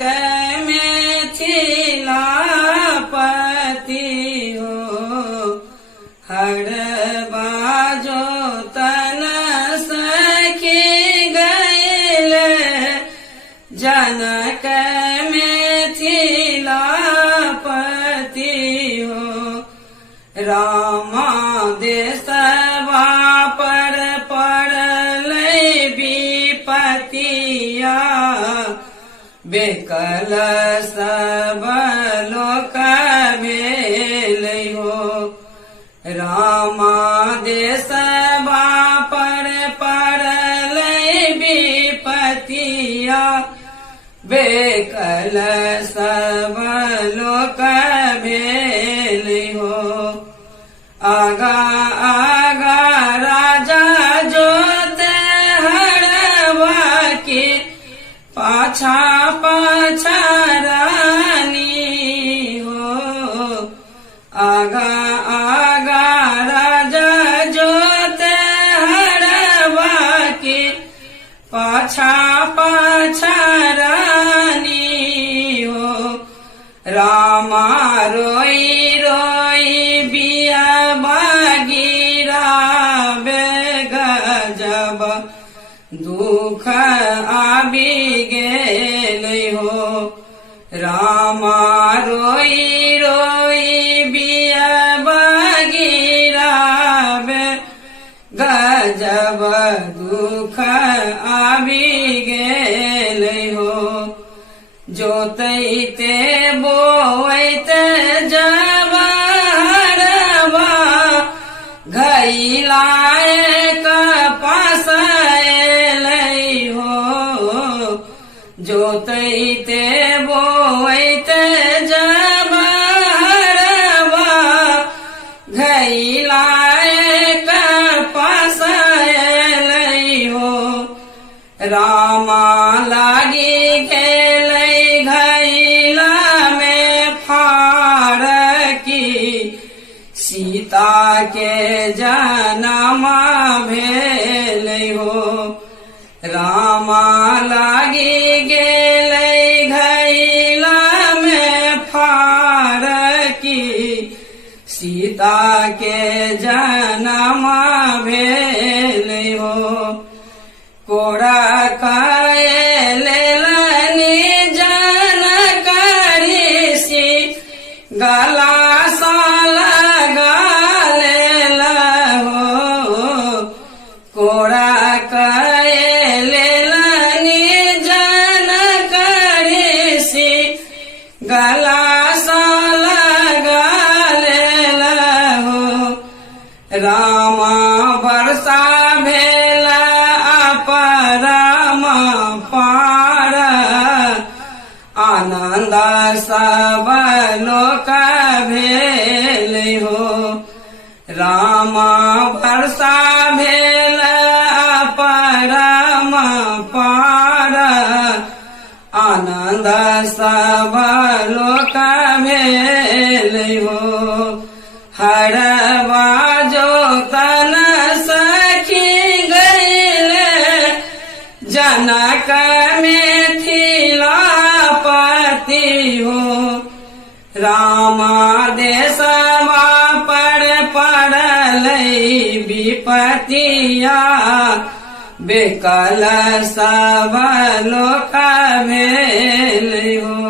जनक मिथिलापति हो हर बाजो तन सखी गैल जनक मिथिलापति हो रामा देशवा पर पड़लै विपतिया बेकल सब लोक भेलै हो रामा देशवा पर पड़लै विपतिया बेकल सब लोक भेलै हो आगा आगा राजा जोते हरवा के पाछा पाछा रानी हो आगा आगा राजा जोते हरवा के पाछा पाछा रानी हो रामा रोई रोई बिया बागीरा बेगजब दुख आबि गेलै हो रामा रोई रोई बिया बागीरा बेगजब दुख आबि गेलै हो जोतैते बोवैते जब हरवा घैलाए कपास एलै हो जोतैते बोवैते जब हरवा घैलाए कपास एलै हो रामा लागी गेलै घैला में फाड़ की सीता के जनम भेलै हो रामा लागी गेलै घैला में फाड़ की सीता के जनम भेलै हो कोड़ा काए लेलनि जनक ऋषि गला सा लगा लेल हो कोड़ा काए लेलनि जनक ऋषि गला सा लगा लेल हो रामा वर्षा भेल परम पार आनंद सब लोक भेलै हो रामा वर्षा भेल परम पार आनंद सब लोक भेलै हो हरवा जो तन सखी जनक मिथिलापति हो रामा देशवा पर पड़लै विपतिया बेकल सब लोक भेलै हो।